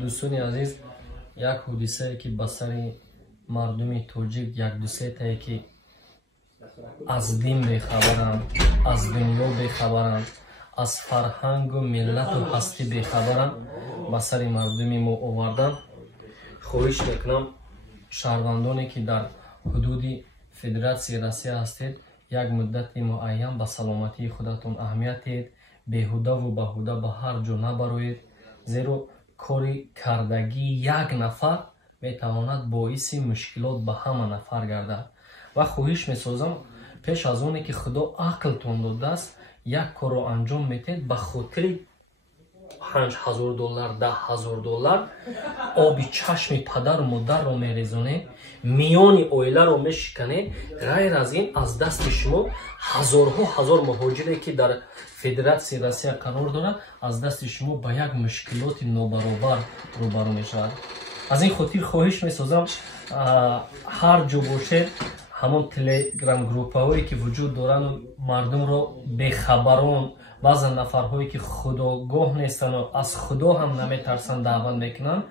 دوستانی عزیز، یک حادثه که به سر مردم توجیک یک دوسته که از دین بخبرند، از دنیا بخبرند، از فرهنگ و ملت و هستی بخبرند، به سر مردم ما آوردن. خواهش میکنم شهروندانی که در حدود فدراسیون روسیه هستید یک مدت معین به سلامتی خودتون اهمیت دهید. بیهوده و بهوده به هر جا نبروید، زیرا کاری کردگی یک نفر میتواند باعث مشکلات به همه نفر گردد. و خواهش میسازم پیش از اونی که خدا عقلتون داده است یک کار رو انجام میتید، به خاطر $5000 $10000 آبی چشم پدر و مادر رو میریزونه، میان اویله رو میشکنه. غیر از این از دست شما هزارها هزار مهاجری که در فدراسیون روسیه قرار دارد از دست شما به یک مشکلات نابرابر روبرو میشود. از این خاطر خواهش میسازم هر جا باشه همون تلگرام گروپ هایی که وجود دارن مردم رو بخبران، بعضا نفرهایی که خداگاه نیستن و از خدا هم نمیترسن دعوت میکنن،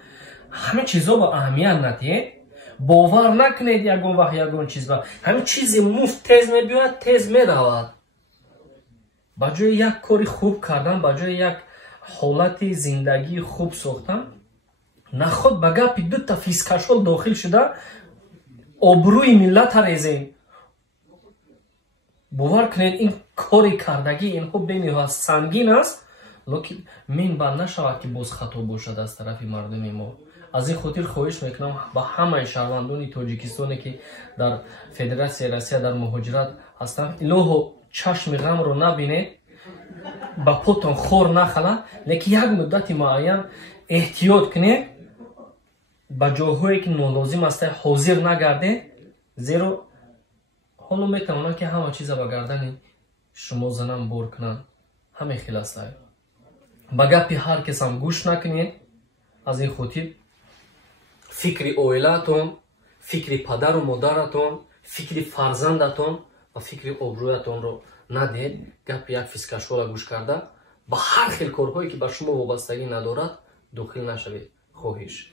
همه چیزا با اهمیت ندید. باور نکنید یگون وقت یگون چیز با همه چیز مفت تیز میبیاد تیز میرود. با جای یک کاری خوب کردن، با جای یک حالت زندگی خوب ساختن، نخود به گپ دو تا فیسکشول داخل شده آبروی ملت ریزین. باور کنید این کاری کردگی اینها بنیاد سنگین است، لیکن من با نشود که باز خطا باشد از طرف مردم ما. از این خاطر خواهش میکنم با همه شهروندان تاجیکستانی که در فدراسیون روسیه در مهاجرت هستند، الهو چشم غم رو نبینید، با پاتون خور نخله، لیکن یک مدت معین احتیاط کنید، با جاهایی که نالازم است حاضر نگردید، زیرا حالا میتواند که همه چیز با گردن شما زنم بار کنن. همه خیلی است. با گپی هر کس هم گوش نکنید. از این خاطر فکر اویلاتون، فکر پدر و مادرتون، فکر فرزندتون و فکر آبرویتون رو ندید. گپ یک فیسکشوال گوش کرده با هر خیل کارهایی که به شما وابستگی ندارد داخل نشوید. خواهش.